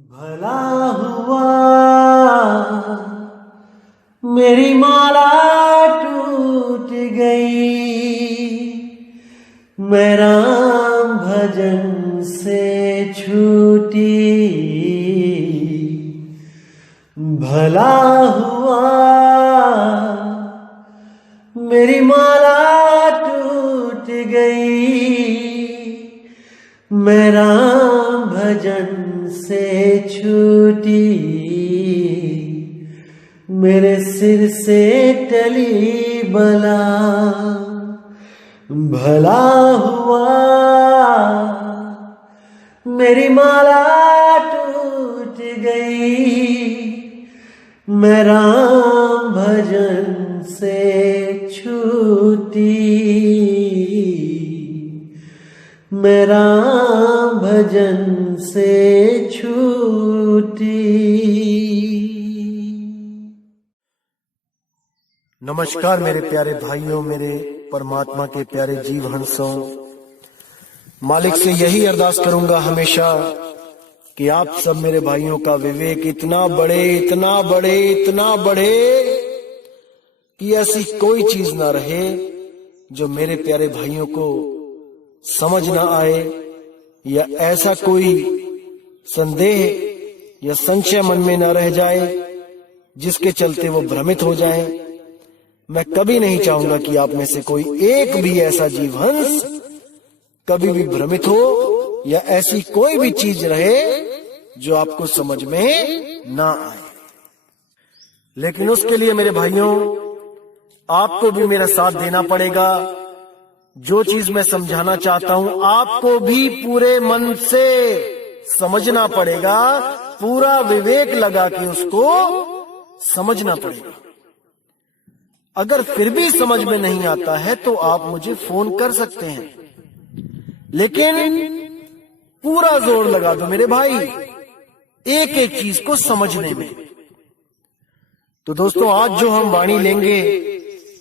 भला हुआ मेरी माला टूट गई, मैं राम भजन से छूटी। भला हुआ मेरी माला टूट गई, मैं राम भजन से छूटी। मेरे सिर से टली बला, भला हुआ मेरी माला टूट गई, मैं राम भजन से छूटी। मैं राम भजन से छूटी। नमस्कार मेरे प्यारे भाइयों, मेरे परमात्मा के प्यारे जीव हंसों। मालिक से यही अरदास करूंगा हमेशा कि आप सब मेरे भाइयों का विवेक इतना बढ़े, इतना बढ़े, इतना बढ़े कि ऐसी कोई चीज ना रहे जो मेरे प्यारे भाइयों को समझ ना आए, या ऐसा कोई संदेह या संशय मन में ना रह जाए जिसके चलते वो भ्रमित हो जाएं। मैं कभी नहीं चाहूंगा कि आप में से कोई एक भी ऐसा जीवहंस कभी भी भ्रमित हो, या ऐसी कोई भी चीज रहे जो आपको समझ में ना आए। लेकिन उसके लिए मेरे भाइयों, आपको भी मेरा साथ देना पड़ेगा। जो चीज मैं समझाना चाहता हूं आपको भी पूरे मन से समझना पड़ेगा, पूरा विवेक लगा के उसको समझना पड़ेगा। अगर फिर भी समझ में नहीं आता है तो आप मुझे फोन कर सकते हैं, लेकिन पूरा जोर लगा दो मेरे भाई एक एक चीज को समझने में। तो दोस्तों, आज जो हम वाणी लेंगे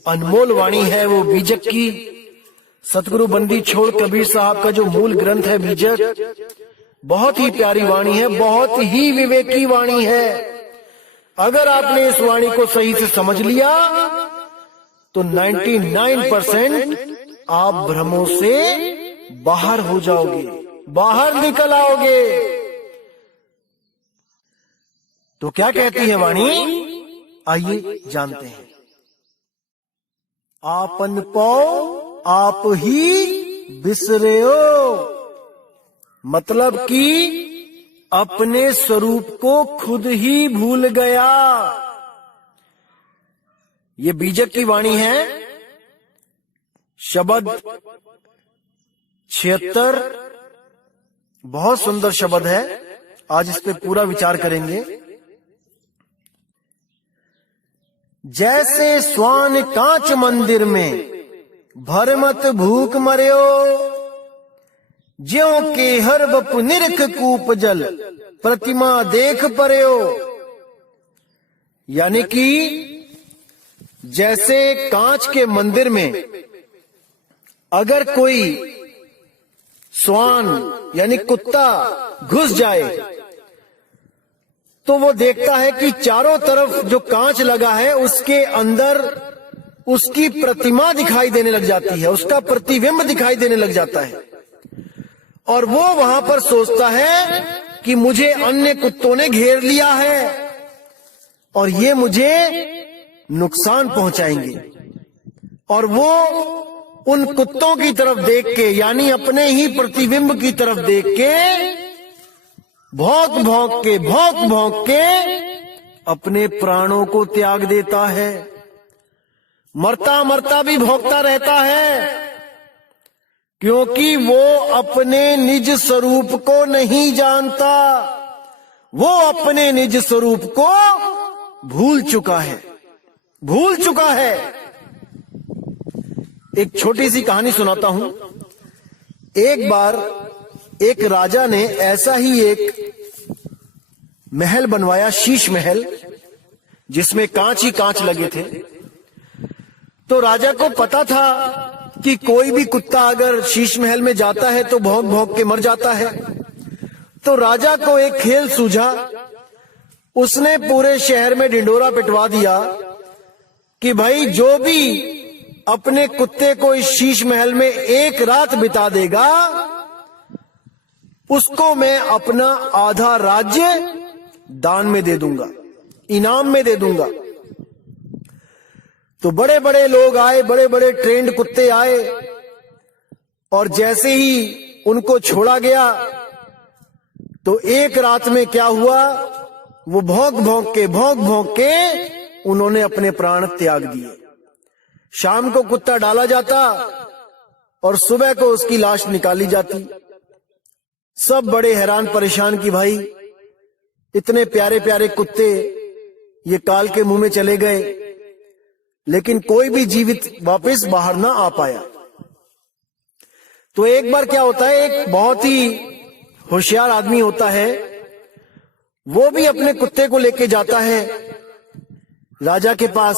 अनमोल वाणी है, वो बीजक की। सतगुरु बंदी छोड़ कबीर साहब का जो मूल ग्रंथ है बीजक, बहुत ही प्यारी वाणी है, बहुत ही विवेकी वाणी है। अगर आपने इस वाणी को सही से समझ लिया तो 99% आप भ्रमों से बाहर हो जाओगे, बाहर निकल आओगे। तो क्या कहती है वाणी, आइए जानते हैं। आपन पाओ आप ही बिसरेओ, मतलब कि अपने स्वरूप को खुद ही भूल गया। ये बीजक की वाणी है। शब्द 76 बहुत सुंदर शब्द है। आज इस पे पूरा विचार करेंगे। जैसे स्वान कांच मंदिर में भरमत भूख मर्यो, ज्यों के हर बपु निरख कूप जल प्रतिमा देख पर्यो। यानी कि जैसे कांच के मंदिर में अगर कोई स्वान यानी कुत्ता घुस जाए तो वो देखता है कि चारों तरफ जो कांच लगा है उसके अंदर उसकी प्रतिमा दिखाई देने लग जाती है, उसका प्रतिबिंब दिखाई देने लग जाता है, और वो वहां पर सोचता है कि मुझे अन्य कुत्तों ने घेर लिया है और ये मुझे नुकसान पहुंचाएंगे। और वो उन कुत्तों की तरफ देख के, यानी अपने ही प्रतिबिंब की तरफ देख के भौंक भौंक के अपने प्राणों को त्याग देता है। मरता मरता भी भौंकता रहता है, क्योंकि वो अपने निज स्वरूप को नहीं जानता, वो अपने निज स्वरूप को भूल चुका है, भूल चुका है। एक छोटी सी कहानी सुनाता हूं। एक बार एक राजा ने ऐसा ही एक महल बनवाया, शीश महल, जिसमें कांच ही कांच लगे थे। तो राजा को पता था कि कोई भी कुत्ता अगर शीश महल में जाता है तो भौंक भौंक के मर जाता है। तो राजा को एक खेल सूझा। उसने पूरे शहर में ढिंडोरा पिटवा दिया कि भाई जो भी अपने कुत्ते को इस शीश महल में एक रात बिता देगा, उसको मैं अपना आधा राज्य दान में दे दूंगा, इनाम में दे दूंगा। तो बड़े बड़े लोग आए, बड़े बड़े ट्रेंड कुत्ते आए, और जैसे ही उनको छोड़ा गया तो एक रात में क्या हुआ, वो भौंक भौंक के उन्होंने अपने प्राण त्याग दिए। शाम को कुत्ता डाला जाता और सुबह को उसकी लाश निकाली जाती। सब बड़े हैरान परेशान कि भाई इतने प्यारे प्यारे कुत्ते ये काल के मुंह में चले गए, लेकिन कोई भी जीवित वापस बाहर ना आ पाया। तो एक बार क्या होता है, एक बहुत ही होशियार आदमी होता है, वो भी अपने कुत्ते को लेके जाता है राजा के पास।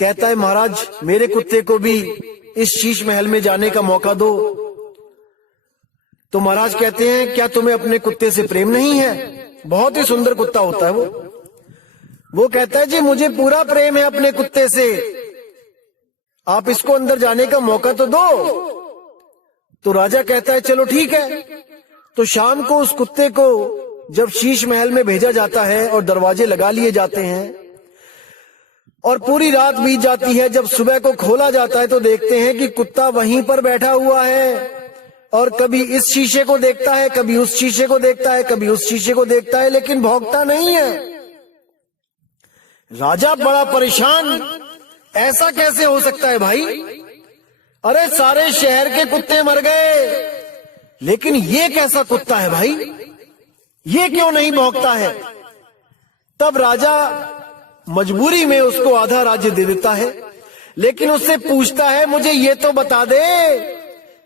कहता है महाराज मेरे कुत्ते को भी इस शीश महल में जाने का मौका दो। तो महाराज कहते हैं क्या तुम्हें अपने कुत्ते से प्रेम नहीं है? बहुत ही सुंदर कुत्ता होता है वो कहता है जी मुझे पूरा प्रेम है अपने कुत्ते से, आप इसको अंदर जाने का मौका तो दो। तो राजा कहता है चलो ठीक है। तो शाम को उस कुत्ते को जब शीश महल में भेजा जाता है और दरवाजे लगा लिए जाते हैं और पूरी रात बीत जाती है, जब सुबह को खोला जाता है तो देखते हैं कि कुत्ता वहीं पर बैठा हुआ है और कभी इस शीशे को देखता है, कभी उस शीशे को देखता है, कभी उस शीशे को देखता है, लेकिन भौंकता नहीं है। राजा बड़ा परेशान, ऐसा कैसे हो सकता है भाई? अरे सारे शहर के कुत्ते मर गए, लेकिन ये कैसा कुत्ता है भाई, ये क्यों नहीं भौंकता है? तब राजा मजबूरी में उसको आधा राज्य दे देता है, लेकिन उससे पूछता है मुझे ये तो बता दे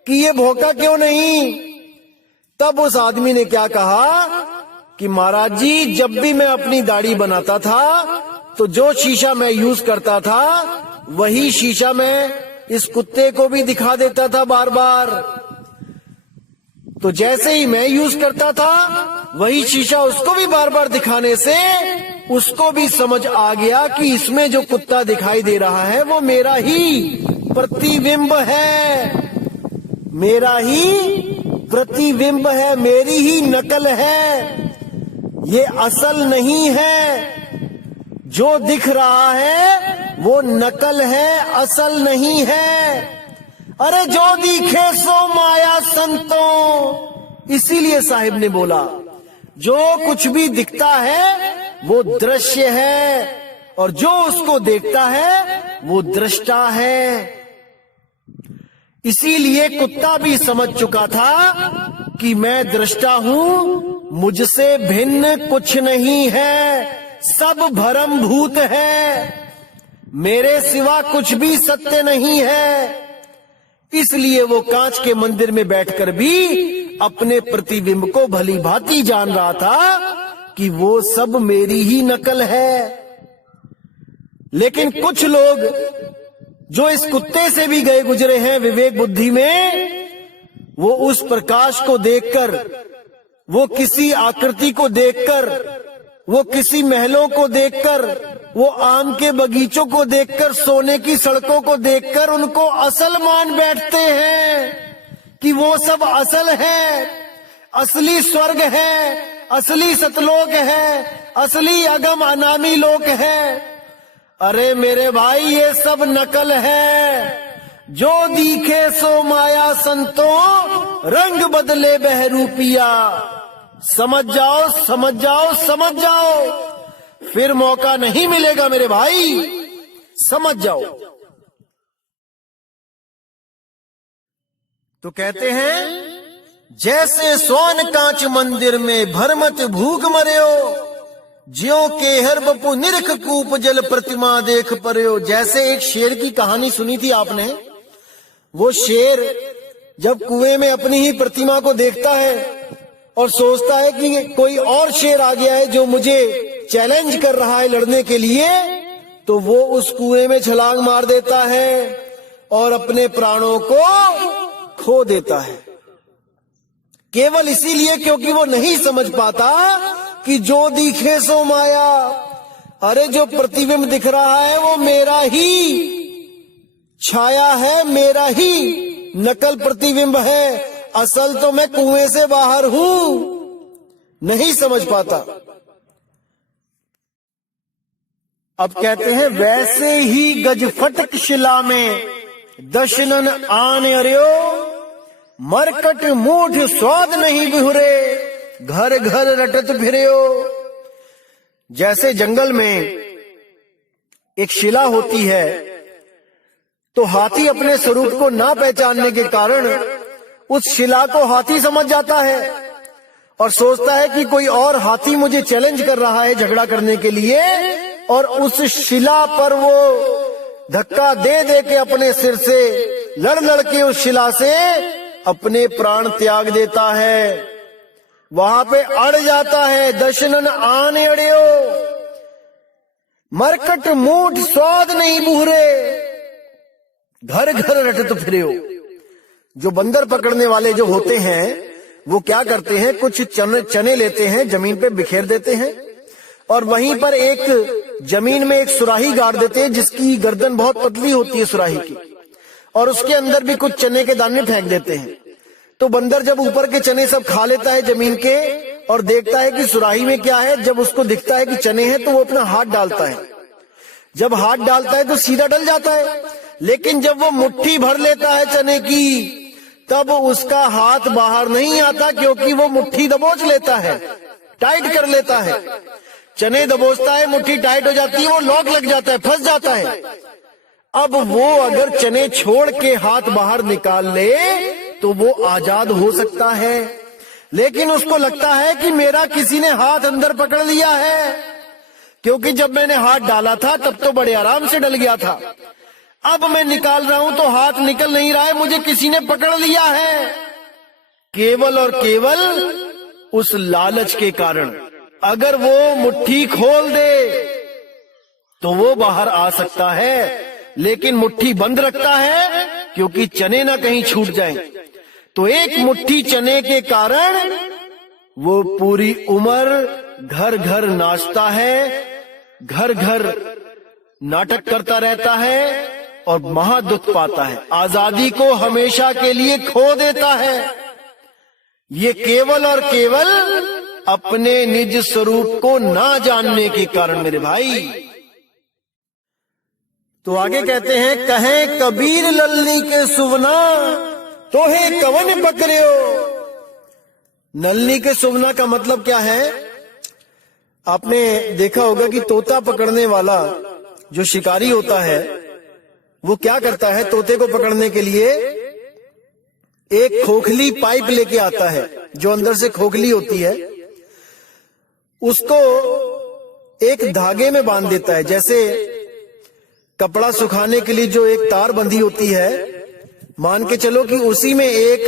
कि ये भौंका क्यों नहीं? तब उस आदमी ने क्या कहा कि महाराज जी जब भी मैं अपनी दाढ़ी बनाता था तो जो शीशा मैं यूज करता था वही शीशा मैं इस कुत्ते को भी दिखा देता था बार बार। तो जैसे ही मैं यूज करता था वही शीशा उसको भी बार बार दिखाने से उसको भी समझ आ गया कि इसमें जो कुत्ता दिखाई दे रहा है वो मेरा ही प्रतिबिंब है, मेरा ही प्रतिबिंब है, मेरी ही नकल है, ये असल नहीं है। जो दिख रहा है वो नकल है, असल नहीं है। अरे जो दिखे सो माया संतों, इसीलिए साहिब ने बोला जो कुछ भी दिखता है वो दृश्य है और जो उसको देखता है वो दृष्टा है। इसीलिए कुत्ता भी समझ चुका था कि मैं दृष्टा हूं, मुझसे भिन्न कुछ नहीं है, सब भ्रम भूत है, मेरे सिवा कुछ भी सत्य नहीं है। इसलिए वो कांच के मंदिर में बैठकर भी अपने प्रतिबिंब को भली भांति जान रहा था कि वो सब मेरी ही नकल है। लेकिन कुछ लोग जो इस कुत्ते से भी गए गुजरे हैं विवेक बुद्धि में, वो उस प्रकाश को देखकर, वो किसी आकृति को देखकर, वो किसी महलों को देखकर, वो आम के बगीचों को देखकर, सोने की सड़कों को देखकर उनको असल मान बैठते हैं कि वो सब असल है, असली स्वर्ग है, असली सतलोक है, असली अगम अनामी लोक है। अरे मेरे भाई ये सब नकल है। जो दिखे सो माया संतों, रंग बदले बहरूपिया। समझ जाओ, समझ जाओ, समझ जाओ, फिर मौका नहीं मिलेगा मेरे भाई, समझ जाओ। तो कहते हैं जैसे सोन कांच मंदिर में भरमत भूख मर्यो, ज्यों के हर बपु निरख कूप जल प्रतिमा देख पर्यो। जैसे एक शेर की कहानी सुनी थी आपने, वो शेर जब कुएं में अपनी ही प्रतिमा को देखता है और सोचता है कि कोई और शेर आ गया है जो मुझे चैलेंज कर रहा है लड़ने के लिए, तो वो उस कुएं में छलांग मार देता है और अपने प्राणों को खो देता है। केवल इसीलिए क्योंकि वो नहीं समझ पाता कि जो दिखे सो माया। अरे जो प्रतिबिंब दिख रहा है वो मेरा ही छाया है, मेरा ही नकल प्रतिबिंब है, असल तो मैं कुएं से बाहर हूं। नहीं समझ पाता। अब कहते हैं वैसे ही गजफटक शिला में दशनन आन अर्यो, मरकट मूठ स्वाद नहीं बिहुरे, घर घर रटत फिर्यो। जैसे जंगल में एक शिला होती है तो हाथी अपने स्वरूप को ना पहचानने के कारण उस शिला को हाथी समझ जाता है और सोचता है कि कोई और हाथी मुझे चैलेंज कर रहा है झगड़ा करने के लिए, और उस शिला पर वो धक्का दे दे के अपने सिर से लड़ लड़ के उस शिला से अपने प्राण त्याग देता है, वहां पे अड़ जाता है। दशनन आने अड़ियो, मरकट मूठ स्वाद नहीं बूहरे, घर घर रटत फिर्यो। जो बंदर पकड़ने वाले जो होते हैं वो क्या करते हैं, कुछ चने लेते हैं, जमीन पे बिखेर देते हैं और वहीं पर एक जमीन में एक सुराही गाड़ देते हैं जिसकी गर्दन बहुत पतली होती है सुराही की, और उसके अंदर भी कुछ चने के दाने फेंक देते हैं। तो बंदर जब ऊपर के चने सब खा लेता है जमीन के और देखता है कि सुराही में क्या है, जब उसको दिखता है कि चने हैं तो वो अपना हाथ डालता है। जब हाथ डालता है तो सीधा डल जाता है, लेकिन जब वो मुट्ठी भर लेता है चने की तब उसका हाथ बाहर नहीं आता, क्योंकि वो मुट्ठी दबोच लेता है, टाइट कर लेता है। चने दबोचता है, मुट्ठी टाइट हो जाती है, वो लॉक लग जाता है, फंस जाता है। अब वो अगर चने छोड़ के हाथ बाहर निकाल ले तो वो आजाद हो सकता है, लेकिन उसको लगता है कि मेरा किसी ने हाथ अंदर पकड़ लिया है, क्योंकि जब मैंने हाथ डाला था तब तो बड़े आराम से डल गया था, अब मैं निकाल रहा हूं तो हाथ निकल नहीं रहा है, मुझे किसी ने पकड़ लिया है। केवल और केवल उस लालच के कारण। अगर वो मुट्ठी खोल दे तो वो बाहर आ सकता है, लेकिन मुट्ठी बंद रखता है क्योंकि चने ना कहीं छूट जाएं। तो एक मुट्ठी चने के कारण वो पूरी उम्र घर घर नाचता है, घर घर नाटक करता रहता है और महादुख पाता है, आजादी को हमेशा के लिए खो देता है। ये केवल और केवल अपने निज स्वरूप को ना जानने के कारण मेरे भाई। तो आगे कहते हैं, कहें कबीर ललनी के सुवना तोहे कवन पकड़ियो। नलनी के सुवना का मतलब क्या है? आपने देखा होगा कि तोता पकड़ने वाला जो शिकारी होता है वो क्या करता है, तोते को पकड़ने के लिए एक खोखली पाइप लेके आता है, जो अंदर से खोखली होती है, उसको एक धागे में बांध देता है। जैसे कपड़ा सुखाने के लिए जो एक तार बंधी होती है, मान के चलो कि उसी में एक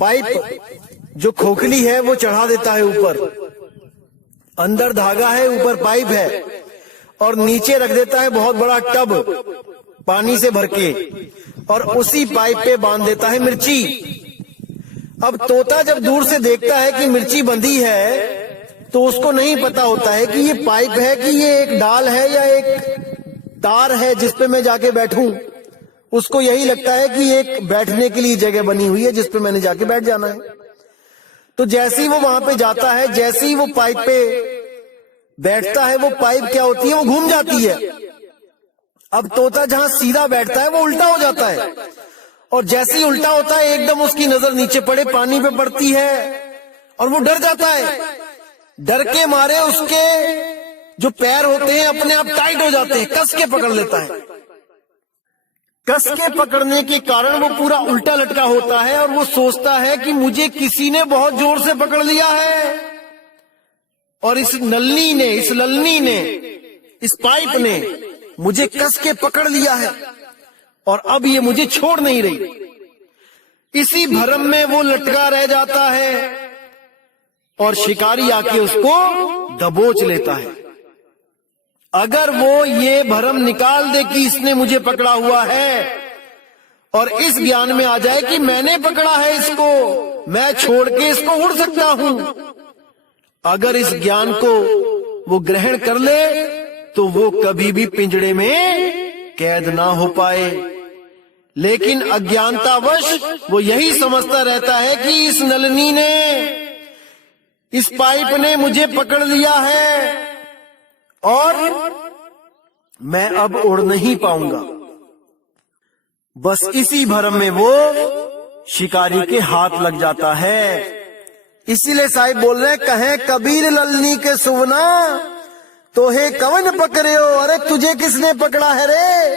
पाइप जो खोखली है वो चढ़ा देता है ऊपर, अंदर धागा है, ऊपर पाइप है, और नीचे रख देता है बहुत बड़ा टब पानी से भर के, और उसी पाइप पे बांध देता है मिर्ची। अब तोता जब दूर से देखता है कि मिर्ची बंधी है तो उसको नहीं पता होता है कि ये पाइप है कि ये एक डाल है या एक तार है जिस पे मैं जाके बैठूं। उसको यही लगता है कि एक बैठने के लिए जगह बनी हुई है जिस पे मैंने जाके बैठ जाना है। तो जैसे ही वो वहां पे जाता है, जैसे ही वो पाइप पे बैठता है, वो पाइप क्या होती है, वो घूम जाती है। अब तोता जहां सीधा बैठता है वो उल्टा हो जाता है, और जैसे ही उल्टा होता है एकदम उसकी नजर नीचे पड़े, पानी पे पड़ती है और वो डर जाता है। डर के मारे उसके जो पैर होते हैं अपने आप टाइट हो जाते हैं, कस के पकड़ लेता है। कस के पकड़ने के कारण वो पूरा उल्टा लटका होता है और वो सोचता है कि मुझे किसी ने बहुत जोर से पकड़ लिया है, और इस ललनी ने इस पाइप ने मुझे कस के पकड़ लिया है और अब ये मुझे छोड़ नहीं रही। इसी भ्रम में वो लटका रह जाता है और शिकारी आके उसको दबोच लेता है। अगर वो ये भ्रम निकाल दे कि इसने मुझे पकड़ा हुआ है और इस ज्ञान में आ जाए कि मैंने पकड़ा है इसको, मैं छोड़ के इसको उड़ सकता हूं। अगर इस ज्ञान को वो ग्रहण कर ले तो वो कभी भी पिंजड़े में कैद ना हो पाए। लेकिन अज्ञानतावश वो यही समझता रहता है कि इस नलनी ने, इस पाइप ने मुझे पकड़ लिया है और मैं अब उड़ नहीं पाऊंगा। बस इसी भ्रम में वो शिकारी के हाथ लग जाता है। इसीलिए साहिब बोल रहे हैं, कहें कबीर ललनी के सुवना तो हे कवन पकड़े हो। अरे तुझे किसने पकड़ा है रे,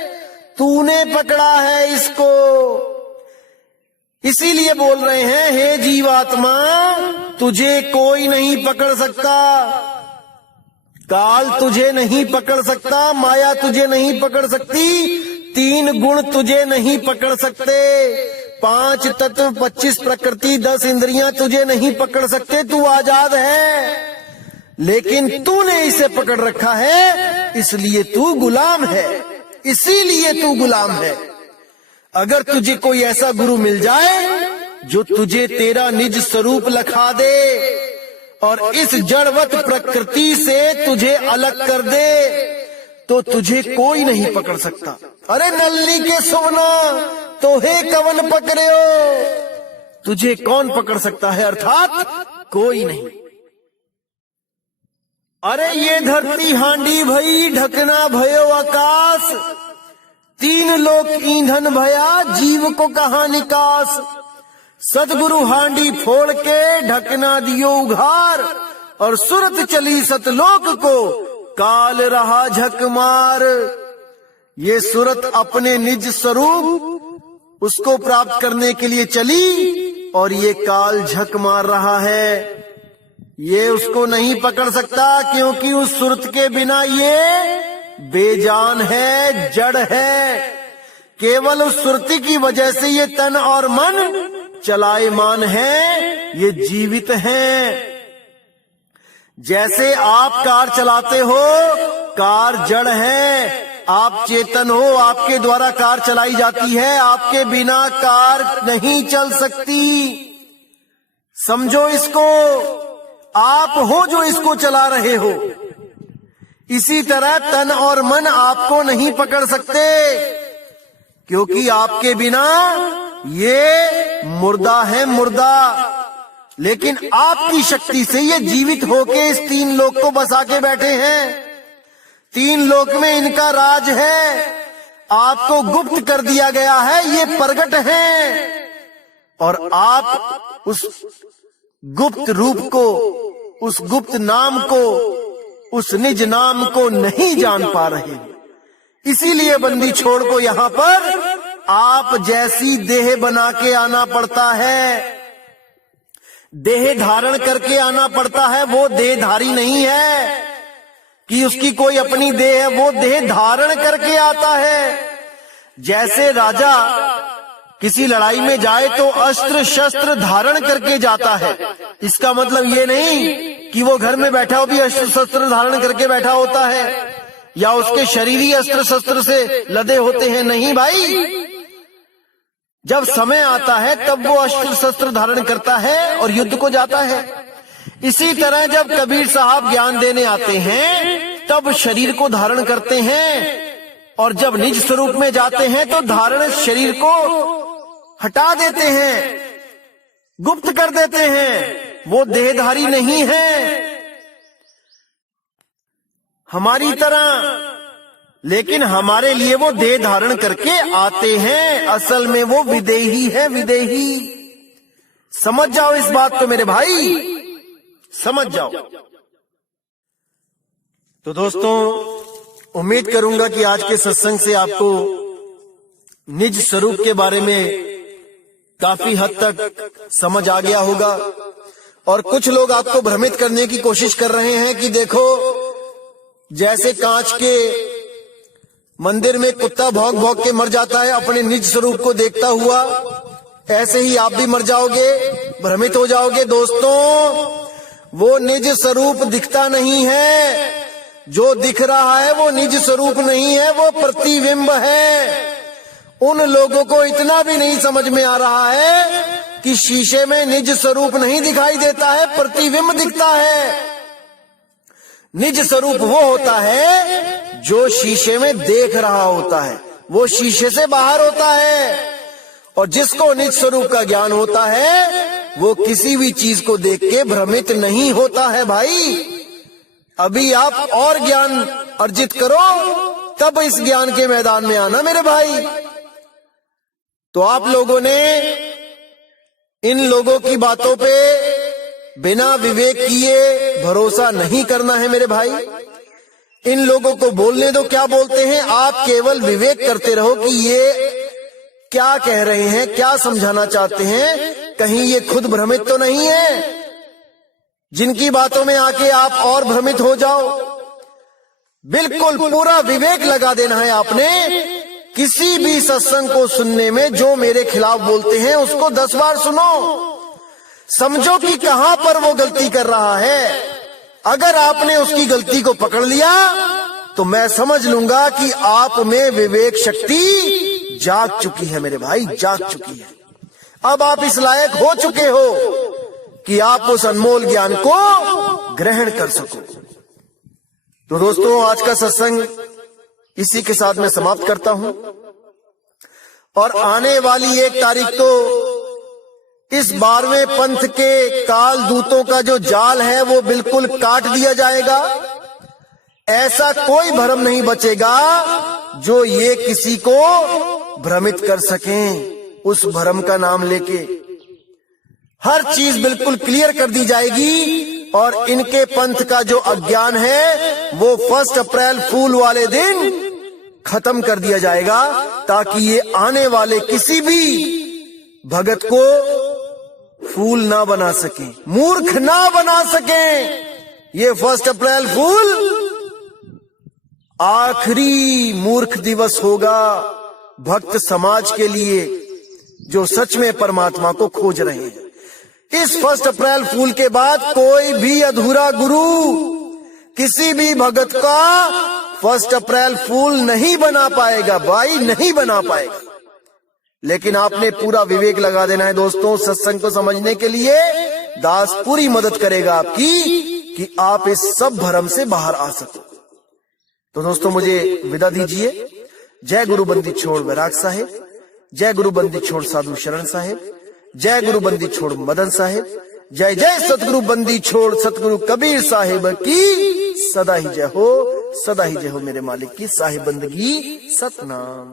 तूने पकड़ा है इसको। इसीलिए बोल रहे हैं, हे जीवात्मा तुझे कोई नहीं पकड़ सकता, काल तुझे नहीं पकड़ सकता, माया तुझे नहीं पकड़ सकती, 3 गुण तुझे नहीं पकड़ सकते, 5 तत्व, 25 प्रकृति, 10 इंद्रियां तुझे नहीं पकड़ सकते। तू आजाद है, लेकिन तूने इसे पकड़ रखा है, इसलिए तू गुलाम है, इसीलिए तू गुलाम है। अगर तुझे कोई ऐसा गुरु मिल जाए जो तुझे तेरा निज स्वरूप लखा दे और इस जड़वत प्रकृति से तुझे अलग कर दे, तो तुझे कोई नहीं पकड़ सकता। अरे नल्ली के सोना तो हे कवन पकड़े हो, तुझे कौन पकड़ सकता है, अर्थात कोई नहीं। अरे ये धरती हांडी भई, ढकना भयो आकाश, 3 लोक ईंधन भया, जीव को कहा निकास। सदगुरु हांडी फोड़ के ढकना दियो उघार, और सुरत चली सतलोक को काल रहा झक मार। ये सुरत अपने निज स्वरूप उसको प्राप्त करने के लिए चली और ये काल झक मार रहा है। ये उसको नहीं पकड़ सकता, क्योंकि उस सुरत के बिना ये बेजान है, जड़ है। केवल उस सुरती की वजह से ये तन और मन चलायमान है, ये जीवित हैं। जैसे आप कार चलाते हो, कार जड़ है, आप चेतन हो, आपके द्वारा कार चलाई जाती है, आपके बिना कार नहीं चल सकती। समझो इसको, आप हो जो इसको चला रहे हो। इसी तरह तन और मन आपको नहीं पकड़ सकते, क्योंकि आपके बिना ये मुर्दा है, मुर्दा। लेकिन आपकी शक्ति से ये जीवित होके इस 3 लोक को बसा के बैठे हैं। 3 लोक में इनका राज है, आपको गुप्त कर दिया गया है, ये प्रगट है, और आप उस गुप्त रूप को, उस गुप्त नाम को, उस निज नाम को नहीं जान पा रहे। इसीलिए बंदी छोड़ को यहाँ पर आप जैसी देह बना के आना पड़ता है, देह धारण करके आना पड़ता है। वो देहधारी नहीं है कि उसकी कोई अपनी देह है, वो देह धारण करके आता है। जैसे राजा किसी लड़ाई में जाए तो अस्त्र शस्त्र धारण करके जाता है। इसका मतलब ये नहीं कि वो घर में बैठा हो भी अस्त्र शस्त्र धारण करके बैठा होता है, या उसके शरीर ही अस्त्र शस्त्र से लदे होते हैं। नहीं भाई, जब समय आता है तब वो अस्त्र शस्त्र धारण करता है और युद्ध को जाता है। इसी तरह जब कबीर साहब ज्ञान देने आते हैं तब शरीर को धारण करते हैं, और जब निज स्वरूप में जाते हैं तो धारण शरीर को हटा देते हैं, गुप्त कर देते हैं। वो देहधारी नहीं है हमारी तरह, लेकिन हमारे लिए वो देह धारण करके आते हैं। असल में वो विदेही है, विदेही। समझ जाओ इस बात को मेरे भाई, समझ जाओ। तो दोस्तों, उम्मीद करूंगा कि आज के सत्संग से आपको निज स्वरूप के बारे में काफी हद तक समझ आ गया होगा। और कुछ लोग आपको भ्रमित करने की कोशिश कर रहे हैं कि देखो, जैसे कांच के मंदिर में कुत्ता भौंक भौंक के मर जाता है अपने निज स्वरूप को देखता हुआ, ऐसे ही आप भी मर जाओगे, भ्रमित हो जाओगे। दोस्तों, वो निज स्वरूप दिखता नहीं है, जो दिख रहा है वो निज स्वरूप नहीं है, वो प्रतिबिंब है। उन लोगों को इतना भी नहीं समझ में आ रहा है कि शीशे में निज स्वरूप नहीं दिखाई देता है, प्रतिबिंब दिखता है। निज स्वरूप वो होता है जो शीशे में देख रहा होता है, वो शीशे से बाहर होता है। और जिसको निज स्वरूप का ज्ञान होता है वो किसी भी चीज को देख के भ्रमित नहीं होता है। भाई अभी आप और ज्ञान अर्जित करो, तब इस ज्ञान के मैदान में आना मेरे भाई। तो आप लोगों ने इन लोगों की बातों पे बिना विवेक किए भरोसा नहीं करना है मेरे भाई। इन लोगों को बोलने दो क्या बोलते हैं, आप केवल विवेक करते रहो कि ये क्या कह रहे हैं, क्या समझाना चाहते हैं, कहीं ये खुद भ्रमित तो नहीं है जिनकी बातों में आके आप और भ्रमित हो जाओ। बिल्कुल पूरा विवेक लगा देना है आपने। किसी भी सत्संग को सुनने में जो मेरे खिलाफ बोलते हैं उसको 10 बार सुनो, समझो कि कहां पर वो गलती कर रहा है। अगर आपने उसकी गलती को पकड़ लिया तो मैं समझ लूंगा कि आप में विवेक शक्ति जाग चुकी है मेरे भाई, जाग चुकी है। अब आप इस लायक हो चुके हो कि आप उस अनमोल ज्ञान को ग्रहण कर सको। तो दोस्तों आज का सत्संग इसी के साथ मैं समाप्त करता हूं। और आने वाली 1 तारीख को इस 12वें पंथ के काल दूतों का जो जाल है वो बिल्कुल काट दिया जाएगा। ऐसा कोई भ्रम नहीं बचेगा जो ये किसी को भ्रमित कर सकें। उस भ्रम का नाम लेके हर चीज बिल्कुल क्लियर कर दी जाएगी और इनके पंथ का जो अज्ञान है वो 1 अप्रैल फूल वाले दिन खत्म कर दिया जाएगा, ताकि ये आने वाले किसी भी भगत को फूल ना बना सके, मूर्ख ना बना सके। ये 1 अप्रैल फूल आखिरी मूर्ख दिवस होगा भक्त समाज के लिए जो सच में परमात्मा को खोज रहे हैं। इस 1 अप्रैल फूल के बाद कोई भी अधूरा गुरु किसी भी भगत का 1 अप्रैल फूल नहीं बना पाएगा भाई, नहीं बना पाएगा। लेकिन आपने पूरा विवेक लगा देना है दोस्तों सत्संग को समझने के लिए। दास पूरी मदद करेगा आपकी कि आप इस सब भ्रम से बाहर आ सको। तो दोस्तों मुझे विदा दीजिए। जय गुरु बंदी छोड़ वैराग साहेब, जय गुरु बंदी छोड़ साधु शरण साहेब, जय गुरु बंदी छोड़ मदन साहेब, जय जय सतगुरु बंदी छोड़ सतगुरु कबीर साहेब की सदा ही जय हो, सदा ही जय हो मेरे मालिक की साहिब बंदगी सतनाम।